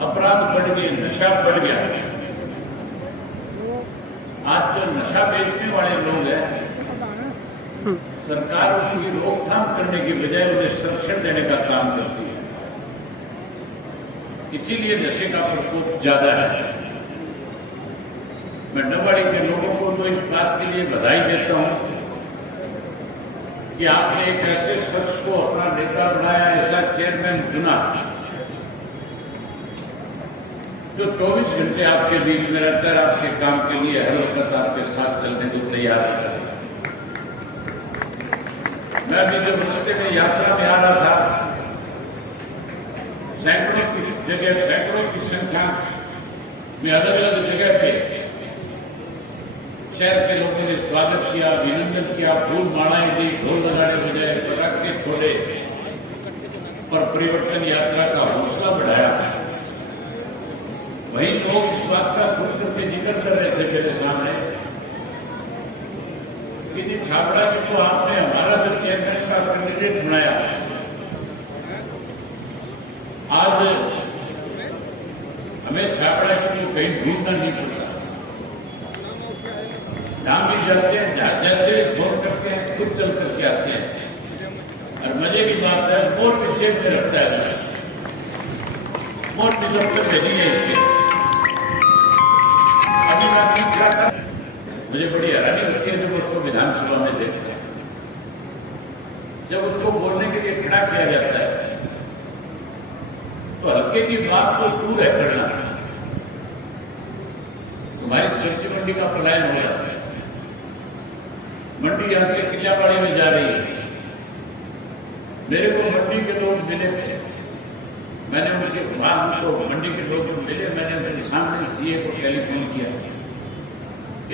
अपराध बढ़ गए, नशा बढ़ गया। आज जो नशा बेचने वाले लोग हैं, सरकार उनकी रोकथाम करने की बजाय उन्हें संरक्षण देने का काम करती है। इसीलिए नशे का प्रकोप ज्यादा है। मैं नवाड़ी के लोगों को तो इस बात के लिए बधाई देता हूं कि आपने एक ऐसे शख्स को अपना नेता बनाया, ऐसा चेयरमैन चुना जो 24 घंटे आपके बीच में रहता है, आपके काम के लिए हर वक्त आपके साथ चलने को तैयार रहता है। मैं भी जब रास्ते में यात्रा में आ रहा था, सैकड़ों की संख्या में अलग अलग जगह पे शहर के लोगों ने स्वागत किया, अभिनंदन किया, फूल मालाएं दी, ढोल नगाड़े बजाए, पटाखे छोड़े और परिवर्तन यात्रा का हौसला बढ़ाया। वही लोग इस बात का खुद करके जिक्र कर रहे थे मेरे सामने कि जी छाबड़ा जी को आपने हमारा जो चेयरमैन का कैंडिडेट बनाया, आज हमें छाबड़ा जी को कहीं ढूंढना नहीं पड़ता। जहां भी जाते हैं, जैसे फोन करते हैं, खुद चल करके आते हैं। और मजे की बात है, मोर भी जेब में रखता है। मोर भी जब तक नहीं है इसके। अभी मैं पूछ रहा था, मुझे बड़ी हैरानी होती है जब उसको विधानसभा में देखते हैं। जब उसको बोलने के लिए खड़ा किया जाता है तो हल्के की बात को दूर है करना। तुम्हारी सब्जी मंडी का पलायन हो रहा है, मंडी यहां से किलियावाड़ी में जा रही है। मेरे को मंडी के लोग मिले थे, मैंने उनके उनको मंडी के लोग मिले, मैंने उनके सामने सीए को टेलीफोन किया,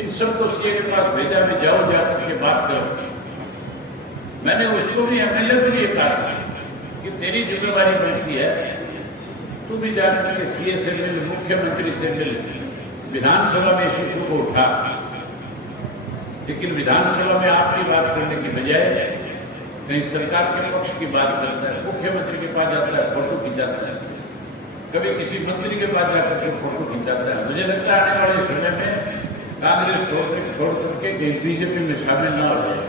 इन सबको सीए के पास भेजा, में जाओ जाकर के बात करो। मैंने उसको भी एमएलए को भी कहा कि तेरी जिम्मेवारी बनती है, तू भी जाकर के सीए से मिल, मुख्यमंत्री से मिल, विधानसभा में इस इशू को उठा। लेकिन विधानसभा में आपकी बात करने की बजाय कहीं सरकार के पक्ष की बात करता है, मुख्यमंत्री के पास जाता है, फोटो खिंचाता है, कभी किसी मंत्री के पास जाकर के फोटो खिंचाता है। मुझे लगता है आने वाले समय में कांग्रेस छोड़ करके कहीं बीजेपी में शामिल ना हो जाए।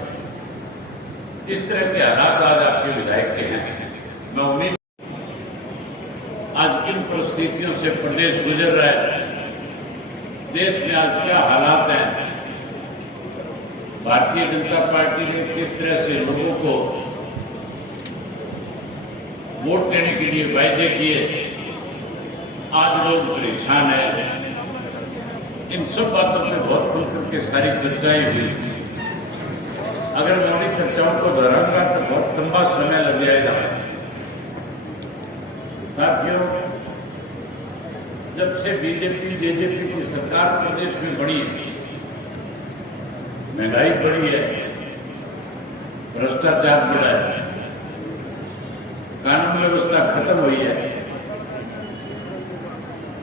इस तरह के हालात आज आपके विधायक के हैं। मैं उम्मीद आज किन परिस्थितियों से प्रदेश गुजर रहा है, देश में आज क्या हालात हैं, भारतीय जनता पार्टी ने किस तरह से लोगों को वोट देने के लिए वायदे किए, आज लोग परेशान हैं। इन सब बातों पे बहुत खुल करके सारी चर्चाएं हुई। अगर मैं उन्हीं चर्चाओं को दोहराऊंगा तो बहुत लंबा समय लग जाएगा। साथियों, जब से बीजेपी जेजेपी की सरकार प्रदेश में बनी है, महंगाई बढ़ी है, भ्रष्टाचार बढ़ा है, कानून व्यवस्था खत्म हुई है,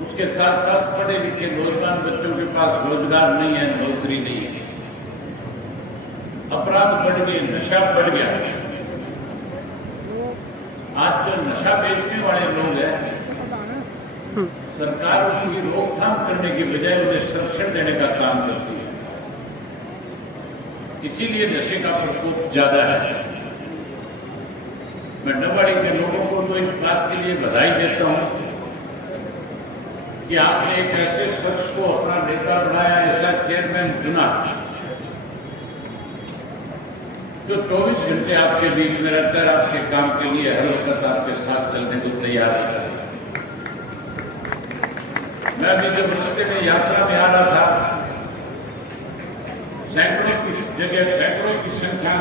उसके साथ साथ पढ़े लिखे नौजवान बच्चों के पास रोजगार नहीं है, नौकरी नहीं है, अपराध बढ़ गए, नशा बढ़ गया। आज जो नशा बेचने वाले लोग हैं, सरकार उनकी रोकथाम करने की बजाय उन्हें संरक्षण देने का काम करती है। इसीलिए नशे का प्रकोप ज्यादा है। मैं नवाड़ी के लोगों को तो इस बात के लिए बधाई देता हूं कि आपने एक ऐसे शख्स को अपना नेता बनाया, ऐसा चेयरमैन चुना जो 24 घंटे आपके बीच में रहता है, आपके काम के लिए हर वक्त आपके साथ चलने को तैयार रहता है। मैं भी जब रास्ते में यात्रा में आ रहा था, सैकड़ों की संख्या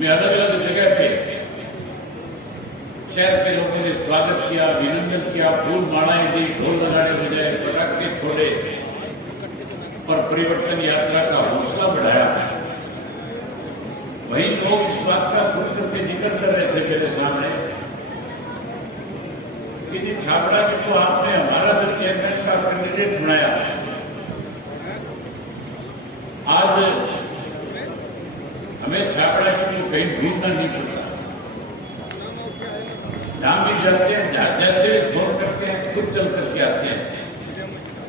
में अलग अलग जगह पे शहर के लोगों ने स्वागत किया, अभिनंदन किया, फूल मालाएं दी, ढोल नगाड़े बजाए, पटाखे छोड़े और परिवर्तन यात्रा का हौसला बढ़ाया। वही लोग इस बात का खुद करके जिक्र कर रहे थे मेरे सामने कि जी छाबड़ा जी को आपने हमारा जो चेयरमैन का कैंडिडेट बनाया, आज हमें छाबड़ा जी को कहीं ढूंढना नहीं पड़ता। जहां भी जाते हैं, जैसे फोन करते हैं, खुद निकल करके आते हैं।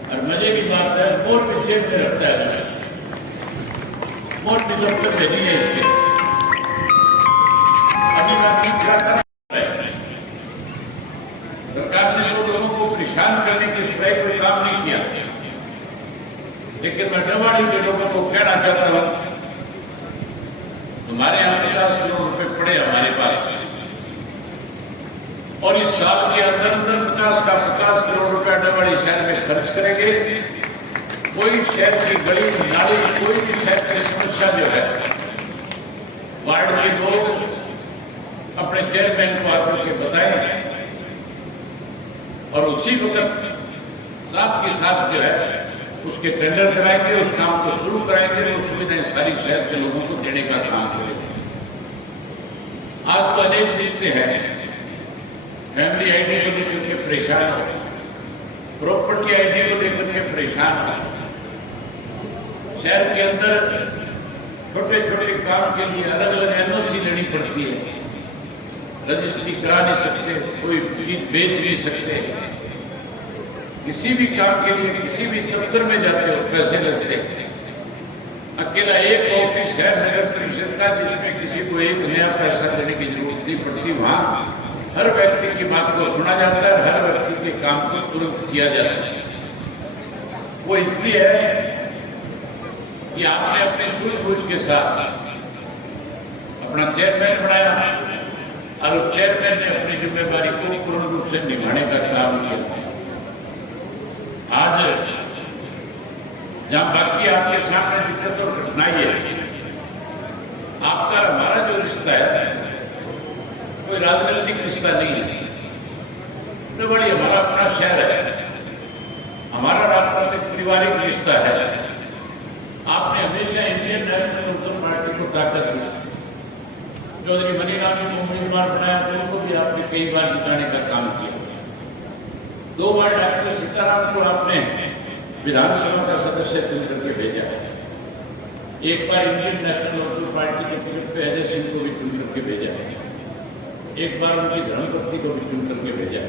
और मजे की बात है, मोर भी जेब में रखता है, मोर भी जब तक नहीं है इसके। अभी मैं सरकार ने तो लोगों को परेशान करने के सिवाय कोई काम नहीं किया, लेकिन मैं डवाड़ी के लोगों को कहना चाहता हूं, हमारे यहाँ 50 करोड़ रुपए पड़े हमारे पास, और इस साल के अंदर अंदर 50 करोड़ रुपए डवाड़ी शहर में खर्च करेंगे। कोई शहर की गली नाली, कोई भी शहर की समस्या जो है, वार्ड के लोग अपने चेयरमैन को आकर के बताएंगे, और उसी वक्त साथ के साथ जो है उसके टेंडर कराएंगे, उस काम को शुरू कराएंगे, और सुविधाएं सारी शहर के लोगों को देने का काम करेंगे। आज तो अनेक दिखते हैं फैमिली आईडी को लेकर के परेशान हो, प्रॉपर्टी आईडी को लेकर के परेशान हो। शहर के अंदर छोटे छोटे काम के लिए अलग अलग एनओसी लेनी पड़ती है, रजिस्ट्री करा नहीं सकते, कोई चीज बेच नहीं सकते, किसी भी काम के लिए किसी भी दफ्तर में जाते हो पैसे लगते। अकेला एक ऑफिस है नगर परिषद का जिसमें किसी को एक नया पैसा देने की जरूरत नहीं पड़ती, वहां हर व्यक्ति की बात को सुना जाता है, हर व्यक्ति के काम को तुरंत किया जाता है। वो इसलिए है कि आपने अपने सूझबूझ के साथ अपना चेयरमैन बनाया, और उस चेयरमैन ने अपनी जिम्मेदारी को पूर्ण रूप से निभाने का काम किया। आज जहां बाकी आपके सामने दिक्कत और कठिनाई है, आपका हमारा जो रिश्ता है कोई राजनीतिक रिश्ता नहीं है, तो बड़ी हमारा अपना शहर है, हमारा राजनीतिक पारिवारिक रिश्ता है। आपने हमेशा इंडियन नेशनल लोकदल पार्टी को ताकत दी, चौधरी मनीराम जी को उम्मीदवार बनाया, तो उनको भी आपने कई बार जिताने का काम किया। 2 बार डॉक्टर सीताराम को आपने विधानसभा का सदस्य चुन करके भेजा, एक बार इंडियन नेशनल लोकदल पार्टी के टिकट पे अजय सिंह को भी चुन करके भेजा, एक बार उनकी धर्मपत्नी को भी चुन करके भेजा।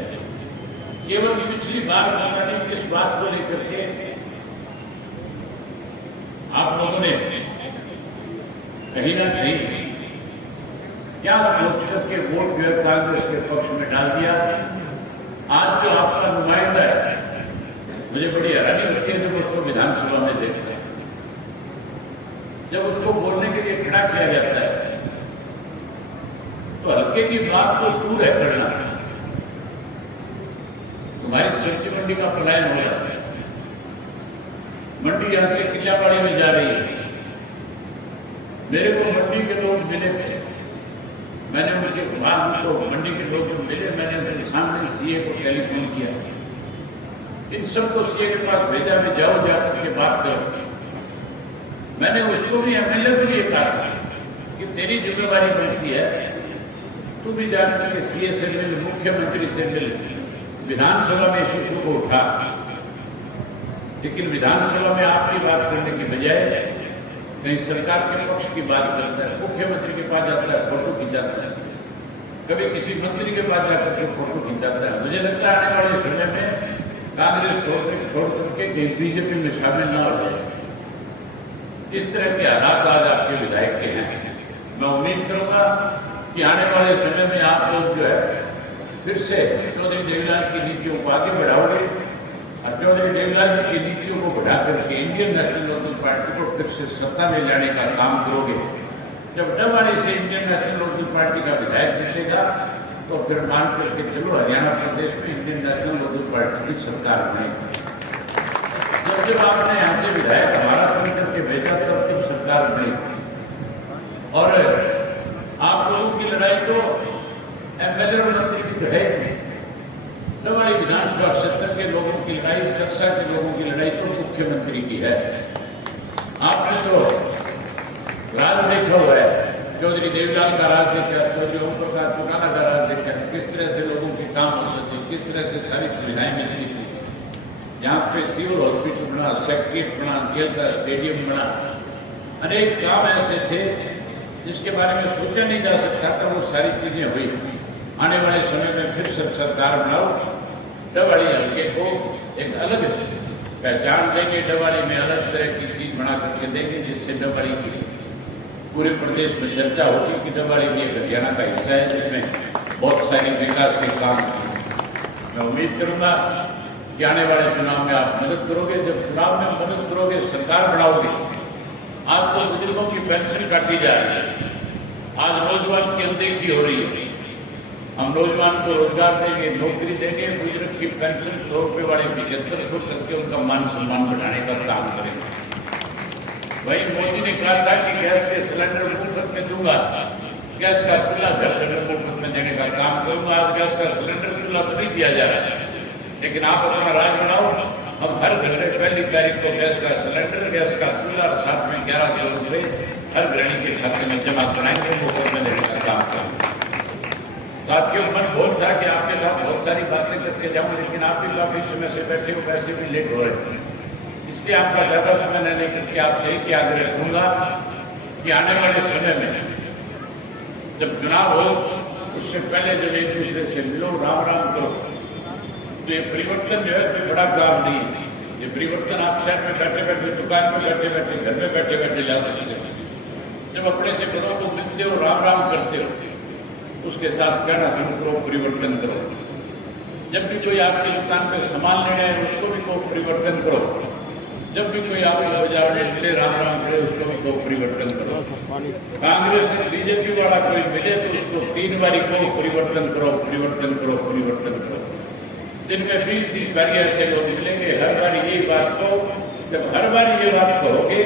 केवल पिछली बार पता नहीं किस बात को लेकर के आप लोगों ने कहीं ना कहीं क्या सोच करके वोट जो है कांग्रेस के पक्ष में डाल दिया। आज जो आपका नुमाइंदा है, मुझे बड़ी हैरानी होती है जब उसको विधानसभा में देखते हैं, जब उसको बोलने के लिए खड़ा किया जाता है तो हल्के की बात को दूर है करना। तुम्हारी सब्जी मंडी का पलायन हो रहा है, मंडी यहां से किलाबाड़ी में जा रही है। मेरे को मंडी के लोग मिले थे, मैंने उनके बाद उनको मंडी के लोग जो मिले, मैंने उनके सामने सीए को टेलीफोन किया, इन सबको सीए के पास भेजा, मैं जाओ जाकर के बात करो। मैंने उसको भी एमएलए को लिए कहा कि तेरी जिम्मेवारी बनती है, तू भी जाकर के सीए से मिल, मुख्यमंत्री से मिल, विधानसभा में इस इशू को उठा। लेकिन विधानसभा में आपकी बात करने की बजाय कहीं सरकार के पक्ष की बात करता है, मुख्यमंत्री के पास जाता है, फोटो खिंचाता है, कभी किसी मंत्री के पास जाकर के फोटो खिंचाता है। मुझे लगता है आने वाले समय में कांग्रेस छोड़ करके कहीं बीजेपी में शामिल ना हो जाए। इस तरह के हालात आज आपके विधायक के हैं। मैं उम्मीद करूंगा कि आने वाले समय में आप लोग जो है फिर से चौधरी देवीलाल की नीतियों को आगे बढ़ाओगे, और चौधरी देवीलाल जी की नीतियों को बढ़ा करके इंडियन नेशनल लोकदल पार्टी को फिर से सत्ता में लाने का काम करोगे। जब डबवाड़ी से इंडियन नेशनल लोकदल पार्टी का विधायक जीतेगा तो फिर मान करके चलो हरियाणा प्रदेश में इंडियन नेशनल लोकदल पार्टी की सरकार बनेगी। जब आपने यहाँ से विधायक हमारा चुन करके भेजा तब सरकार बनेगी। और आप लोगों की लड़ाई तो एमएलए और मंत्री की लड़ाई नहीं, डबवाड़ी विधानसभा क्षेत्र के लोगों की लड़ाई, सक्सा के लोगों की लड़ाई तो मुख्यमंत्री की है। आपने तो राज देखा हुआ है, चौधरी देवीलाल का राज देखा, चौधरी ओम प्रकाश चौटाला का राज देखा, किस तरह से लोगों के काम होते थे, किस तरह से सारी सुविधाएं मिलती थी। यहाँ पे सिविल हॉस्पिटल बना, सेक्रेटरीट बना, खेल का स्टेडियम बना, अनेक काम ऐसे थे जिसके बारे में सोचा नहीं जा सकता था। वो सारी चीजें हुई। आने वाले समय में फिर सब सरकार बनाओ डवाड़ी हल्के को एक अलग पहचान देंगे, डवाड़ी में अलग तरह की चीज बना करके देंगे, जिससे डवाड़ी की पूरे प्रदेश में चर्चा होगी कि डवाड़ी भी एक हरियाणा का हिस्सा है, जिसमें बहुत सारी विकास के काम। मैं उम्मीद करूंगा कि आने वाले चुनाव में आप मदद करोगे। जब चुनाव में मदद करोगे, सरकार बनाओगे। आज तो बुजुर्गों की पेंशन काटी जा रही है, आज नौजवान की अनदेखी हो रही है। हम नौजवान को रोजगार देंगे, नौकरी देंगे, बुजुर्ग की पेंशन 100 रुपये वाले 7500 करके उनका मान सम्मान बढ़ाने का काम करेंगे। वही मोदी ने कहा था कि गैस के सिलेंडर मुफ्त में दूंगा, गैस का चूल्हा घर घर मुफ्त में देने का काम करूंगा। आज गैस का सिलेंडर चूल्हा तो नहीं दिया जा रहा है, लेकिन आप अपना राज बनाओ। हम हर घर में 1 तारीख को गैस का सिलेंडर, गैस का चूल्हा और साथ में 11 रुपये हर गृहिणी के खाते में जमा कराएंगे, मुफ्त में देने का काम करेंगे। साथियों, मन बहुत था कि आपके साथ बहुत सारी बातें करके जाऊं, लेकिन आप भी काफी समय से बैठे हो, वैसे भी लेट हो रहे हैं, इसलिए आपका ज्यादा समय न लेकर के आपसे एक आग्रह रखूंगा कि आने वाले समय में जब चुनाव हो, उससे पहले जब एक दूसरे से मिलो, राम राम करो। तो ये परिवर्तन जो है कोई बड़ा काम नहीं है। ये परिवर्तन आप शहर में बैठे बैठे, दुकान में बैठे बैठे, घर में बैठे बैठे ला सकते हो। जब अपने से बड़ों को मिलते हो, राम राम करते हो, उसके साथ कहना शुरू करो, परिवर्तन करो। जब भी कोई आपकी दुकान पे सामान लेना है, उसको भी को परिवर्तन करो। जब भी कोई आपको बाजार में मिले, राम राम करे, उसको भी को परिवर्तन करो। कांग्रेस और बीजेपी वाला कोई मिले तो उसको 3 बारी को परिवर्तन करो, परिवर्तन करो, परिवर्तन करो। दिन में 20-30 बारी ऐसे लोग मिलेंगे, हर बार यही बात को, जब हर बार ये बात कहोगे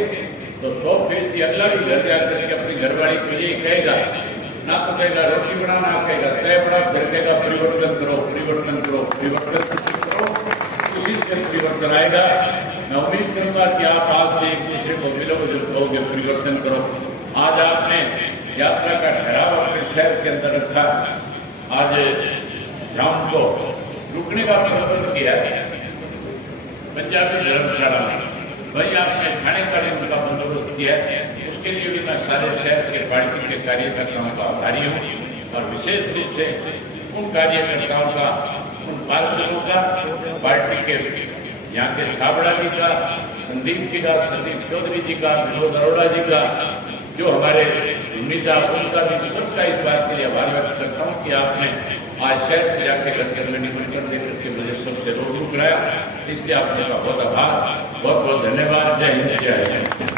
तो 100% अगला भी घर जाकर के अपनी घरवाली को यही कहेगा, ना तो कहेगा रोटी बना, ना कहेगा तय बना, फिर कहेगा परिवर्तन करो, परिवर्तन करो, परिवर्तन करो। उसी से परिवर्तन आएगा। मैं उम्मीद करूंगा कि आप आज से एक दूसरे को मिलोगे, जो कहोगे परिवर्तन करो। आज आपने यात्रा का ठहराव अपने शहर के अंदर रखा, आज जहां को रुकने का प्रबंध किया पंजाबी धर्मशाला में, वही आपने खाने का का बंदोबस्त किया है। उसके लिए भी मैं सारे शहर के पार्टी के कार्यकर्ताओं का आभारी हूँ, और विशेष रूप से उन कार्यकर्ताओं का, उन पार्षदों का, पार्टी के यहाँ के छाबड़ा जी का, संदीप जी का, संदीप चौधरी जी का, विनोद अरोड़ा जी का, जो हमारे साहब, उनका भी सबका इस बात के लिए आभार व्यक्त करता हूँ कि आपने आज शहर से जाके घर में निमंत्रण देकर के मुझे सबसे रूबरू कराया। इसलिए आपने का बहुत आभार, बहुत बहुत धन्यवाद। जय हिंद, जय हिंद।